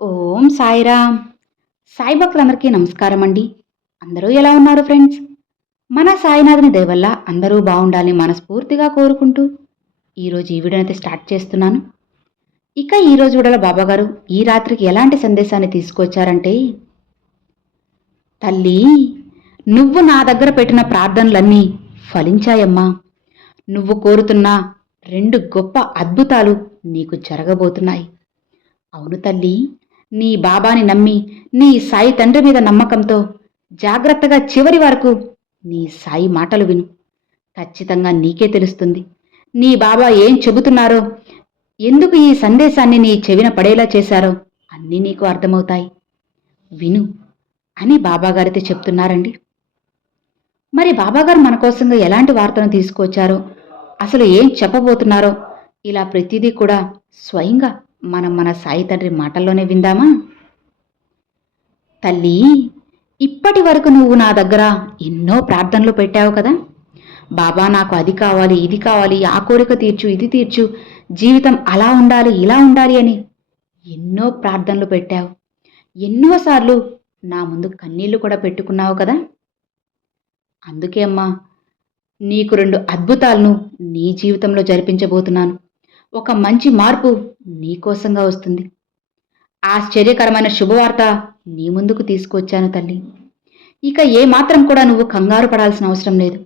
ఓం సాయిరామ్. సాయి భక్తులందరికీ నమస్కారం అండి. అందరూ ఎలా ఉన్నారు ఫ్రెండ్స్? మన సాయినాథుని దయ వల్ల అందరూ బాగుండాలని మనస్ఫూర్తిగా కోరుకుంటూ ఈరోజు ఈ వీడియోనైతే స్టార్ట్ చేస్తున్నాను. ఇక ఈరోజు వీడియోలో బాబాగారు ఈ రాత్రికి ఎలాంటి సందేశాన్ని తీసుకొచ్చారంటే, తల్లి, నువ్వు నా దగ్గర పెట్టిన ప్రార్థనలన్నీ ఫలించాయమ్మా. నువ్వు కోరుతున్న 2 గొప్ప అద్భుతాలు నీకు జరగబోతున్నాయి. అవును తల్లి, నీ బాబాని నమ్మి నీ సాయి తండ్రి మీద నమ్మకంతో జాగ్రత్తగా చివరి వరకు నీ సాయి మాటలు విను. ఖచ్చితంగా నీకే తెలుస్తుంది నీ బాబా ఏం చెబుతున్నారో, ఎందుకు ఈ సందేశాన్ని నీ చెవిన పడేలా చేశారో అన్నీ నీకు అర్థమవుతాయి. విను అని బాబాగారైతే చెప్తున్నారండి. మరి బాబాగారు మన కోసంగా ఎలాంటి వార్తను తీసుకొచ్చారో, అసలు ఏం చెప్పబోతున్నారో, ఇలా ప్రతిదీ కూడా స్వయంగా మన సాయి తండ్రి మాటల్లోనే విందామా? తల్లి, ఇప్పటి వరకు నువ్వు నా దగ్గర ఎన్నో ప్రార్థనలు పెట్టావు కదా. బాబా, నాకు అది కావాలి, ఇది కావాలి, ఆ కోరిక తీర్చు, ఇది తీర్చు, జీవితం అలా ఉండాలి, ఇలా ఉండాలి అని ఎన్నో ప్రార్థనలు పెట్టావు. ఎన్నోసార్లు నా ముందు కన్నీళ్లు కూడా పెట్టుకున్నావు కదా. అందుకే అమ్మా, నీకు 2 అద్భుతాలను నీ జీవితంలో జరిపించబోతున్నాను. ఒక మంచి మార్పు నీకోసంగా వస్తుంది. ఆశ్చర్యకరమైన శుభవార్త నీ ముందుకు తీసుకొచ్చాను తల్లి. ఇక ఏమాత్రం కూడా నువ్వు కంగారు పడాల్సిన అవసరం లేదు.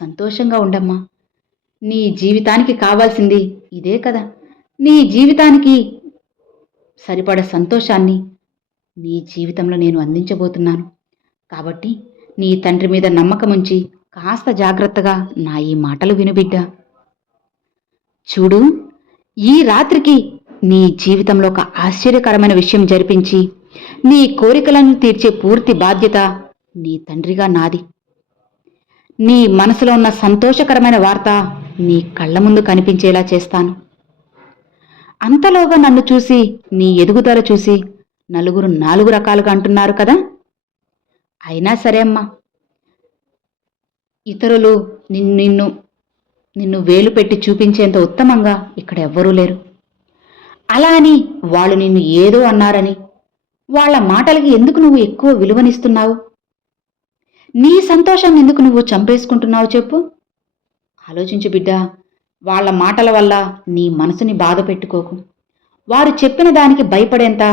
సంతోషంగా ఉండమ్మా. నీ జీవితానికి కావాల్సింది ఇదే కదా. నీ జీవితానికి సరిపడ సంతోషాన్ని నీ జీవితంలో నేను అందించబోతున్నాను. కాబట్టి నీ తండ్రి మీద నమ్మకం ఉంచి కాస్త జాగ్రత్తగా నా ఈ మాటలు విను బిడ్డ. చూడు, ఈ రాత్రికి నీ జీవితంలో ఒక ఆశ్చర్యకరమైన విషయం జరిపించి నీ కోరికలను తీర్చే పూర్తి బాధ్యత నీ తండ్రిగా నాది. నీ మనసులో ఉన్న సంతోషకరమైన వార్త నీ కళ్ళ ముందు కనిపించేలా చేస్తాను. అంతలోగా నన్ను చూసి, నీ ఎదుగుదల చూసి నలుగురు 4 రకాలుగా అంటున్నారు కదా. అయినా సరే అమ్మా, ఇతరులు నిన్ను వేలు పెట్టి చూపించేంత ఉత్తమంగా ఇక్కడ ఎవ్వరూ లేరు. అలా అని వాళ్ళు నిన్ను ఏదో అన్నారని వాళ్ళ మాటలకి ఎందుకు నువ్వు ఎక్కువ విలువనిస్తున్నావు? నీ సంతోషాన్ని ఎందుకు నువ్వు చంపేసుకుంటున్నావు చెప్పు? ఆలోచించు బిడ్డ. వాళ్ళ మాటల వల్ల నీ మనసుని బాధ పెట్టుకోకు. వారు చెప్పిన దానికి భయపడేంత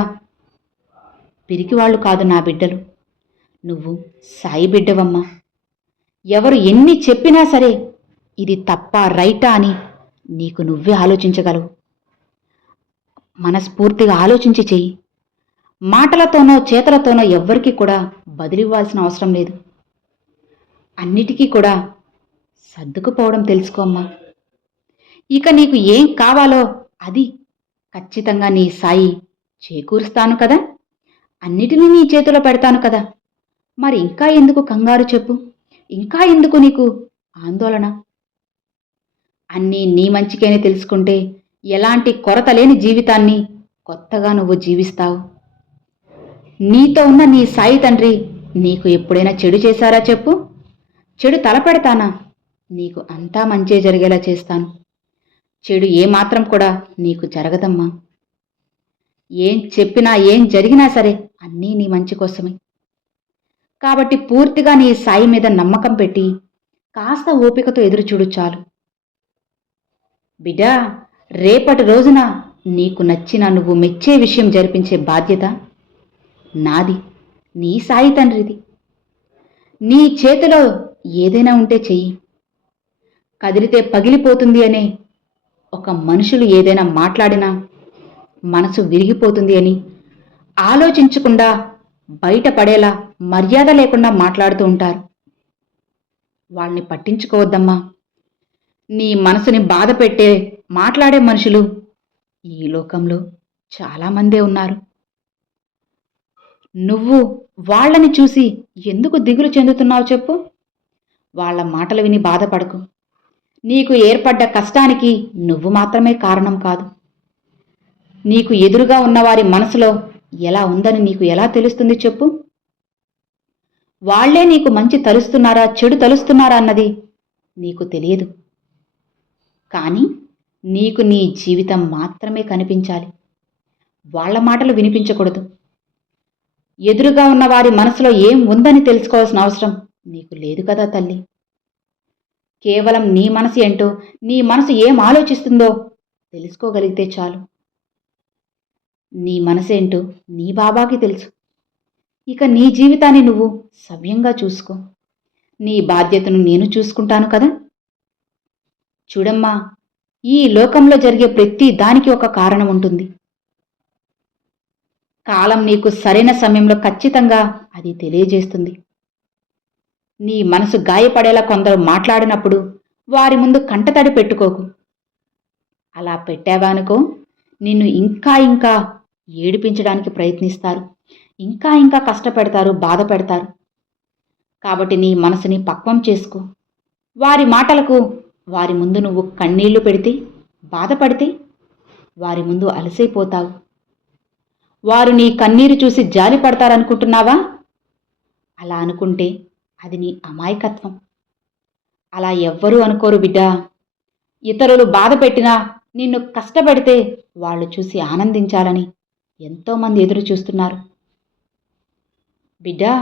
పిరికివాళ్లు కాదు నా బిడ్డలు. నువ్వు సాయి బిడ్డవమ్మా. ఎవరు ఎన్ని చెప్పినా సరే ఇది తప్పా రైటా అని నీకు నువ్వే ఆలోచించగలవు. మనస్ఫూర్తిగా ఆలోచించి చెయ్యి. మాటలతోనో చేతలతోనో ఎవ్వరికీ కూడా బదిలివ్వాల్సిన అవసరం లేదు. అన్నిటికీ కూడా సర్దుకుపోవడం తెలుసుకోమ్మా. ఇక నీకు ఏం కావాలో అది ఖచ్చితంగా నీ సాయి చేకూరుస్తాను కదా. అన్నిటినీ నీ చేతిలో పెడతాను కదా. మరి ఇంకా ఎందుకు కంగారు చెప్పు? ఇంకా ఎందుకు నీకు ఆందోళన? అన్నీ నీ మంచికేనే తెలుసుకుంటే ఎలాంటి కొరత లేని జీవితాన్ని కొత్తగా నువ్వు జీవిస్తావు. నీతో ఉన్న నీ సాయి తండ్రి నీకు ఎప్పుడైనా చెడు చేశారా చెప్పు? చెడు తలపెడతానా? నీకు అంతా మంచే జరిగేలా చేస్తాను. చెడు ఏమాత్రం కూడా నీకు జరగదమ్మా. ఏం చెప్పినా ఏం జరిగినా సరే అన్నీ నీ మంచి కోసమే. కాబట్టి పూర్తిగా నీ సాయి మీద నమ్మకం పెట్టి కాస్త ఓపికతో ఎదురు చూడు చాలు. బిడ్డా, రేపటి రోజున నీకు నచ్చిన నువ్వు మెచ్చే విషయం జరిపించే బాధ్యత నాది, నీ సాయి తండ్రిది. నీ చేతిలో ఏదైనా ఉంటే చెయ్యి. కదిలితే పగిలిపోతుంది అనే ఒక మనుషులు ఏదైనా మాట్లాడినా మనసు విరిగిపోతుంది అని ఆలోచించకుండా బయటపడేలా మర్యాద లేకుండా మాట్లాడుతూ ఉంటారు. వాళ్ళని పట్టించుకోవద్దమ్మా. నీ మనసుని బాధ పెట్టే మాట్లాడే మనుషులు ఈ లోకంలో చాలామందే ఉన్నారు. నువ్వు వాళ్ళని చూసి ఎందుకు దిగులు చెందుతున్నావు చెప్పు? వాళ్ళ మాటలు విని బాధపడకు. నీకు ఏర్పడ్డ కష్టానికి నువ్వు మాత్రమే కారణం కాదు. నీకు ఎదురుగా ఉన్నవారి మనసులో ఎలా ఉందని నీకు ఎలా తెలుస్తుంది చెప్పు? వాళ్లే నీకు మంచి తలుస్తున్నారా, చెడు తలుస్తున్నారా అన్నది నీకు తెలియదు. కానీ నీకు నీ జీవితం మాత్రమే కనిపించాలి. వాళ్ళ మాటలు వినిపించకూడదు. ఎదురుగా ఉన్న వారి మనసులో ఏం ఉందని తెలుసుకోవాల్సిన అవసరం నీకు లేదు కదా తల్లి. కేవలం నీ మనసు ఏంటో, నీ మనసు ఏం ఆలోచిస్తుందో తెలుసుకోగలిగితే చాలు. నీ మనసేంటో నీ బాబాకి తెలుసు. ఇక నీ జీవితాన్ని నువ్వు సవ్యంగా చూసుకో. నీ బాధ్యతను నేను చూసుకుంటాను కదా. చూడమ్మా, ఈ లోకంలో జరిగే ప్రతి దానికి ఒక కారణం ఉంటుంది. కాలం నీకు సరైన సమయంలో ఖచ్చితంగా అది తెలియజేస్తుంది. నీ మనసు గాయపడేలా కొందరు మాట్లాడినప్పుడు వారి ముందు కంటతడి పెట్టుకోకు. అలా పెట్టావానుకో, నిన్ను ఇంకా ఇంకా ఏడిపించడానికి ప్రయత్నిస్తారు, ఇంకా ఇంకా కష్టపెడతారు, బాధ పెడతారు. కాబట్టి నీ మనసుని పక్వం చేసుకో. వారి మాటలకు వారి ముందు నువ్వు కన్నీళ్లు పెడితే, బాధపడితే వారి ముందు అలసైపోతావు. వారు నీ కన్నీరు చూసి జాలి పడతారనుకుంటున్నావా? అలా అనుకుంటే అది నీ అమాయకత్వం. అలా ఎవ్వరూ అనుకోరు బిడ్డా. ఇతరులు బాధ పెట్టినా, నిన్ను కష్టపెడితే వాళ్ళు చూసి ఆనందించాలని ఎంతోమంది ఎదురు చూస్తున్నారు. బిడ్డా,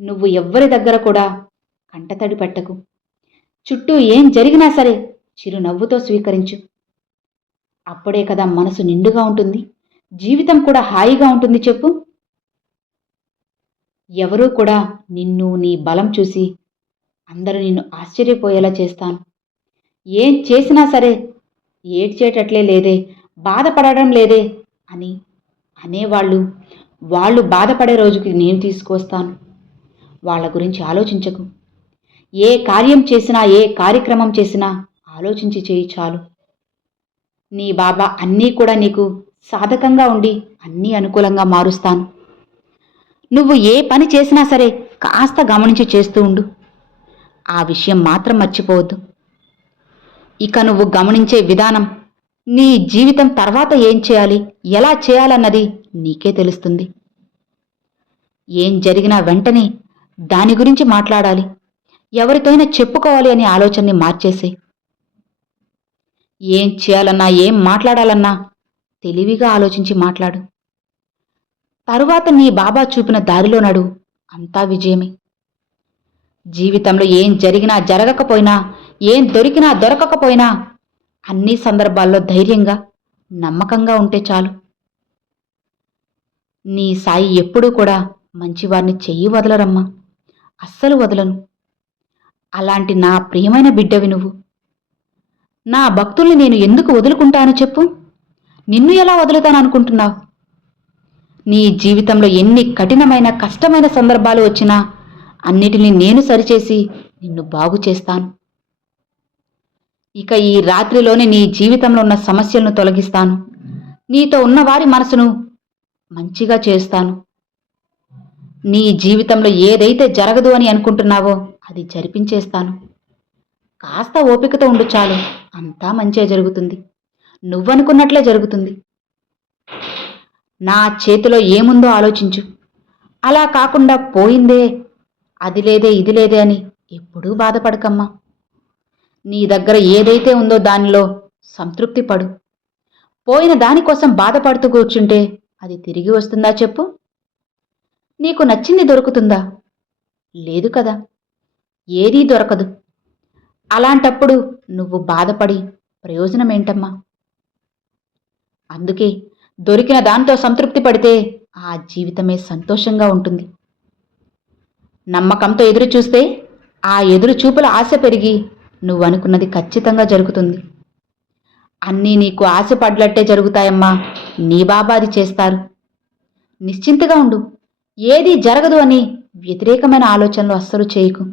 నువ్వు ఎవ్వరి దగ్గర కూడా కంటతడి పెట్టకు. చుట్టూ ఏం జరిగినా సరే చిరునవ్వుతో స్వీకరించు. అప్పుడే కదా మనసు నిండుగా ఉంటుంది, జీవితం కూడా హాయిగా ఉంటుంది. చెప్పు. ఎవరూ కూడా నిన్ను, నీ బలం చూసి అందరూ నిన్ను ఆశ్చర్యపోయేలా చేస్తాను. ఏం చేసినా సరే ఏడ్చేటట్లే లేదే, బాధపడడం లేదే అని అనేవాళ్ళు, వాళ్ళు బాధపడే రోజుకి నేను తీసుకొస్తాను. వాళ్ళ గురించి ఆలోచించకు. ఏ కార్యం చేసినా, ఏ కార్యక్రమం చేసినా ఆలోచించి చేయి చాలు. నీ బాబా అన్నీ కూడా నీకు సాధకంగా ఉండి అన్నీ అనుకూలంగా మారుస్తాను. నువ్వు ఏ పని చేసినా సరే కాస్త గమనించి చేస్తూ ఉండు. ఆ విషయం మాత్రం మర్చిపోవద్దు. ఇక నువ్వు గమనించే విధానం నీ జీవితం తర్వాత ఏం చేయాలి, ఎలా చేయాలన్నది నీకే తెలుస్తుంది. ఏం జరిగినా వెంటనే దాని గురించి మాట్లాడాలి, ఎవరితోనైనా చెప్పుకోవాలి అనే ఆలోచనని మార్చేసే. ఏం చేయాలన్నా, ఏం మాట్లాడాలన్నా తెలివిగా ఆలోచించి మాట్లాడు. తరువాత నీ బాబా చూపిన దారిలో నడు, అంతా విజయమే. జీవితంలో ఏం జరిగినా జరగకపోయినా, ఏం దొరికినా దొరకకపోయినా అన్ని సందర్భాల్లో ధైర్యంగా, నమ్మకంగా ఉంటే చాలు. నీ సాయి ఎప్పుడూ కూడా మంచివారిని చెయ్యి వదలరమ్మా, అస్సలు వదలను. అలాంటి నా ప్రియమైన బిడ్డవి నువ్వు. నా భక్తుల్ని నేను ఎందుకు వదులుకుంటాను చెప్పు? నిన్ను ఎలా వదులుతాను అనుకుంటున్నావు? నీ జీవితంలో ఎన్ని కఠినమైన, కష్టమైన సందర్భాలు వచ్చినా అన్నిటినీ నేను సరిచేసి నిన్ను బాగు చేస్తాను. ఇక ఈ రాత్రిలోనే నీ జీవితంలో ఉన్న సమస్యలను తొలగిస్తాను. నీతో ఉన్నవారి మనసును మంచిగా చేస్తాను. నీ జీవితంలో ఏదైతే జరగదు అని అనుకుంటున్నావో అది జరిపించేస్తాను. కాస్త ఓపికతో ఉండు చాలు, అంతా మంచిగా జరుగుతుంది. నువ్వనుకున్నట్లే జరుగుతుంది. నా చేతిలో ఏముందో ఆలోచించు. అలా కాకుండా పోయిందే, అది లేదే, ఇది లేదే అని ఎప్పుడూ బాధపడకమ్మా. నీ దగ్గర ఏదైతే ఉందో దానిలో సంతృప్తి పడు. పోయిన దానికోసం బాధపడుతూ కూర్చుంటే అది తిరిగి వస్తుందా చెప్పు? నీకు నచ్చింది దొరుకుతుందా? లేదు కదా, ఏదీ దొరకదు. అలాంటప్పుడు నువ్వు బాధపడి ప్రయోజనం ఏంటమ్మా? అందుకే దొరికిన దాంతో సంతృప్తి పడితే ఆ జీవితమే సంతోషంగా ఉంటుంది. నమ్మకంతో ఎదురు చూస్తే ఆ ఎదురు చూపుల ఆశ పెరిగి నువ్వు అనుకున్నది ఖచ్చితంగా జరుగుతుంది. అన్నీ నీకు ఆశపడ్డట్టే జరుగుతాయమ్మా. నీ బాబా అది చేస్తారు. నిశ్చింతగా ఉండు. ఏదీ జరగదు అని వ్యతిరేకమైన ఆలోచనలు అస్సలు చేయకు.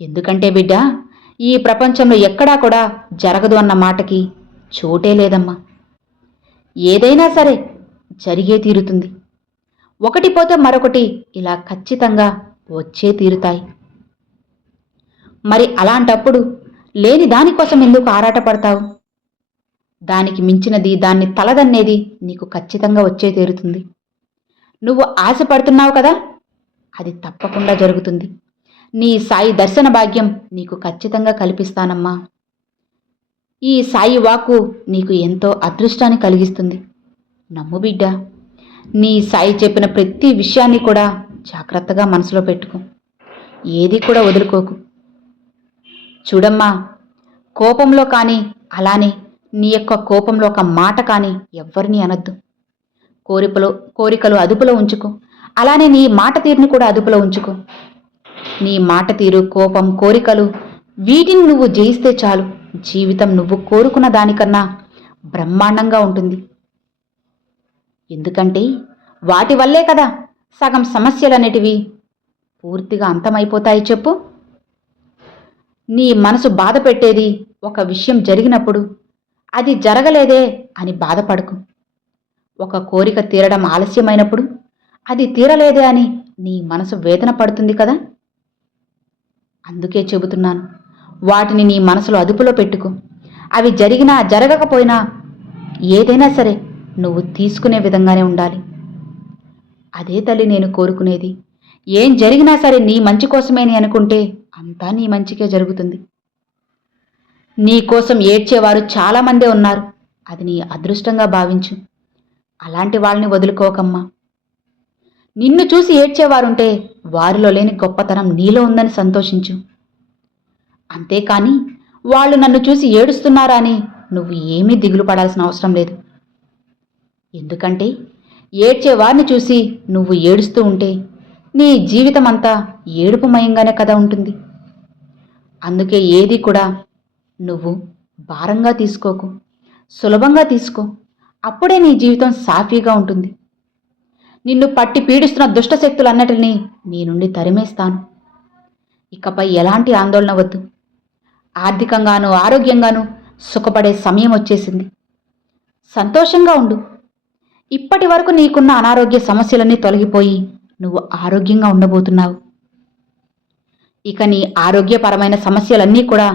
ఎందుకంటే బిడ్డ, ఈ ప్రపంచంలో ఎక్కడా కూడా జరగదు అన్న మాటకి చోటే లేదమ్మా. ఏదైనా సరే జరిగే తీరుతుంది. ఒకటి పోతే మరొకటి ఇలా ఖచ్చితంగా వచ్చే తీరుతాయి. మరి అలాంటప్పుడు లేని దానికోసం ఎందుకు ఆరాటపడతావు? దానికి మించినది, దాన్ని తలదన్నేది నీకు ఖచ్చితంగా వచ్చే తీరుతుంది. నువ్వు ఆశపడుతున్నావు కదా, అది తప్పకుండా జరుగుతుంది. నీ సాయి దర్శన భాగ్యం నీకు ఖచ్చితంగా కల్పిస్తానమ్మా. ఈ సాయి వాక్కు నీకు ఎంతో అదృష్టాన్ని కలిగిస్తుంది. నమ్ము బిడ్డ. నీ సాయి చెప్పిన ప్రతి విషయాన్ని కూడా జాగ్రత్తగా మనసులో పెట్టుకో. ఏది కూడా వదులుకోకు. చూడమ్మా, కోపంలో కానీ అలానే నీ యొక్క కోపంలో ఒక మాట కానీ ఎవ్వరినీ అనొద్దు. కోరికలు అదుపులో ఉంచుకో. అలానే నీ మాట తీరుని కూడా అదుపులో ఉంచుకో. నీ మాట తీరు, కోపం, కోరికలు వీటిని నువ్వు జయిస్తే చాలు, జీవితం నువ్వు కోరుకున్న దానికన్నా బ్రహ్మాండంగా ఉంటుంది. ఎందుకంటే వాటి వల్లే కదా సగం సమస్యలనేటివి పూర్తిగా అంతమైపోతాయి. చెప్పు, నీ మనసు బాధ పెట్టేది ఒక విషయం జరిగినప్పుడు అది జరగలేదే అని బాధపడకు. ఒక కోరిక తీరడం ఆలస్యమైనప్పుడు అది తీరలేదే అని నీ మనసు వేదన పడుతుంది కదా. అందుకే చెబుతున్నాను, వాటిని నీ మనసులో అదుపులో పెట్టుకో. అవి జరిగినా జరగకపోయినా ఏదైనా సరే నువ్వు తీసుకునే విధంగానే ఉండాలి. అదే తల్లి నేను కోరుకునేది. ఏం జరిగినా సరే నీ మంచి కోసమేని అనుకుంటే అంతా నీ మంచికే జరుగుతుంది. నీ కోసం ఏడ్చేవారు చాలామందే ఉన్నారు. అది నీ అదృష్టంగా భావించు. అలాంటి వాళ్ళని వదులుకోకమ్మా. నిన్ను చూసి ఏడ్చేవారుంటే వారిలో లేని గొప్పతనం నీలో ఉందని సంతోషించు. అంతేకాని వాళ్ళు నన్ను చూసి ఏడుస్తున్నారా అని నువ్వు ఏమీ దిగులు పడాల్సిన అవసరం లేదు. ఎందుకంటే ఏడ్చేవారిని చూసి నువ్వు ఏడుస్తూ ఉంటే నీ జీవితం అంతా ఏడుపుమయంగానే కదా ఉంటుంది. అందుకే ఏది కూడా నువ్వు భారంగా తీసుకోకు, సులభంగా తీసుకో. అప్పుడే నీ జీవితం సాఫీగా ఉంటుంది. నిన్ను పట్టి పీడిస్తున్న దుష్టశక్తులన్నిటినీ నీ నుండి తరిమేస్తాను. ఇకపై ఎలాంటి ఆందోళన వద్దు. ఆర్థికంగానూ ఆరోగ్యంగానూ సుఖపడే సమయం వచ్చేసింది. సంతోషంగా ఉండు. ఇప్పటి వరకు నీకున్న అనారోగ్య సమస్యలన్నీ తొలగిపోయి నువ్వు ఆరోగ్యంగా ఉండబోతున్నావు. ఇక నీ ఆరోగ్యపరమైన సమస్యలన్నీ కూడా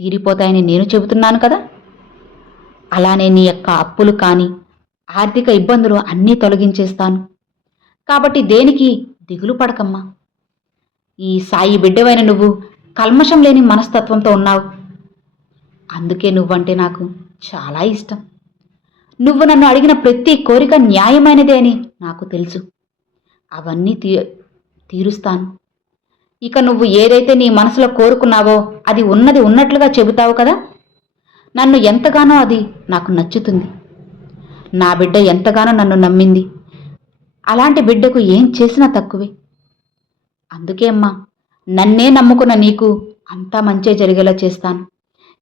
తీరిపోతాయని నేను చెబుతున్నాను కదా. అలానే నీ యొక్క అప్పులు కానీ ఆర్థిక ఇబ్బందులు అన్నీ తొలగించేస్తాను. కాబట్టి దేనికి దిగులు పడకమ్మా. ఈ సాయి బిడ్డవైన నువ్వు కల్మషం లేని మనస్తత్వంతో ఉన్నావు. అందుకే నువ్వంటే నాకు చాలా ఇష్టం. నువ్వు నన్ను అడిగిన ప్రతి కోరిక న్యాయమైనదే అని నాకు తెలుసు. అవన్నీ తీరుస్తాను. ఇక నువ్వు ఏదైతే నీ మనసులో కోరుకున్నావో అది ఉన్నది ఉన్నట్లుగా చెబుతావు కదా. నన్ను ఎంతగానో అది నాకు నచ్చుతుంది. నా బిడ్డ ఎంతగానో నన్ను నమ్మింది. అలాంటి బిడ్డకు ఏం చేసినా తక్కువే. అందుకే అమ్మా, నన్నే నమ్ముకున్న నీకు అంతా మంచే జరిగేలా చేస్తాను.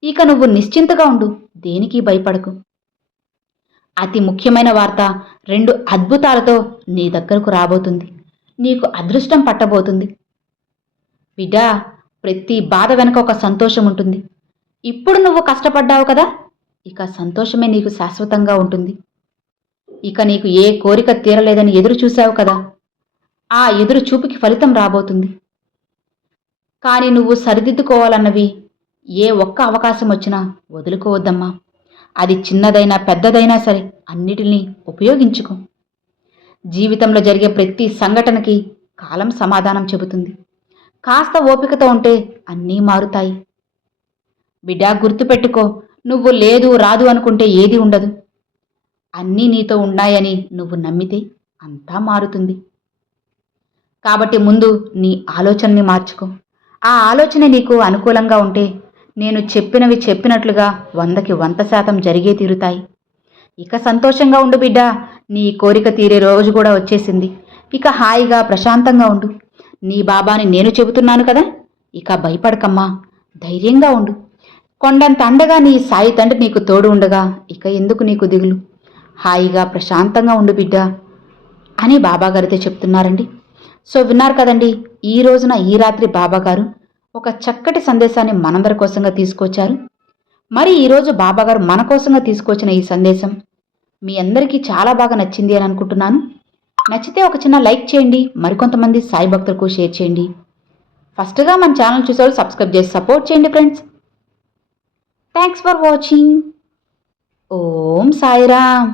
ఇక నువ్వు నిశ్చింతగా ఉండు. దేనికి భయపడకు. అతి ముఖ్యమైన వార్త, 2 అద్భుతాలతో నీ దగ్గరకు రాబోతుంది. నీకు అదృష్టం పట్టబోతుంది. బిడ్డా, ప్రతి బాధ వెనక ఒక సంతోషం ఉంటుంది. ఇప్పుడు నువ్వు కష్టపడ్డావు కదా, ఇక సంతోషమే నీకు శాశ్వతంగా ఉంటుంది. ఇక నీకు ఏ కోరిక తీరలేదని ఎదురు చూశావు కదా, ఆ ఎదురు చూపుకి ఫలితం రాబోతుంది. కానీ నువ్వు సరిదిద్దుకోవాలన్నవి ఏ ఒక్క అవకాశం వచ్చినా వదులుకోవద్దమ్మా. అది చిన్నదైనా పెద్దదైనా సరే అన్నిటినీ ఉపయోగించుకో. జీవితంలో జరిగే ప్రతి సంఘటనకి కాలం సమాధానం చెబుతుంది. కాస్త ఓపికతో ఉంటే అన్నీ మారుతాయి. బిడ్డా, గుర్తుపెట్టుకో, నువ్వు లేదు రాదు అనుకుంటే ఏది ఉండదు. అన్నీ నీతో ఉన్నాయని నువ్వు నమ్మితే అంతా మారుతుంది. కాబట్టి ముందు నీ ఆలోచనని మార్చుకో. ఆ ఆలోచన నీకు అనుకూలంగా ఉంటే నేను చెప్పినవి చెప్పినట్లుగా 100కి 100% జరిగే తీరుతాయి. ఇక సంతోషంగా ఉండు బిడ్డా. నీ కోరిక తీరే రోజు కూడా వచ్చేసింది. ఇక హాయిగా ప్రశాంతంగా ఉండు. నీ బాబాని నేను చెబుతున్నాను కదా, ఇక భయపడకమ్మా. ధైర్యంగా ఉండు. కొండంత అండగా నీ సాయి తండ్రి నీకు తోడు ఉండగా ఇక ఎందుకు నీకు దిగులు. హాయిగా ప్రశాంతంగా ఉండు బిడ్డా అని బాబాగారితో చెప్తున్నారండి. సో విన్నారు కదండి, ఈ రోజున ఈ రాత్రి బాబాగారు ఒక చక్కటి సందేశాన్ని మనందరి కోసంగా తీసుకొచ్చారు. మరి ఈరోజు బాబాగారు మన కోసంగా తీసుకొచ్చిన ఈ సందేశం మీ అందరికీ చాలా బాగా నచ్చింది అని అనుకుంటున్నాను. నచ్చితే ఒక చిన్న లైక్ చేయండి. మరికొంతమంది సాయి భక్తులకు షేర్ చేయండి. ఫస్ట్గా మన ఛానల్ చూసేవాళ్ళు సబ్స్క్రైబ్ చేసి సపోర్ట్ చేయండి friends. Thanks for watching. Om Sairam.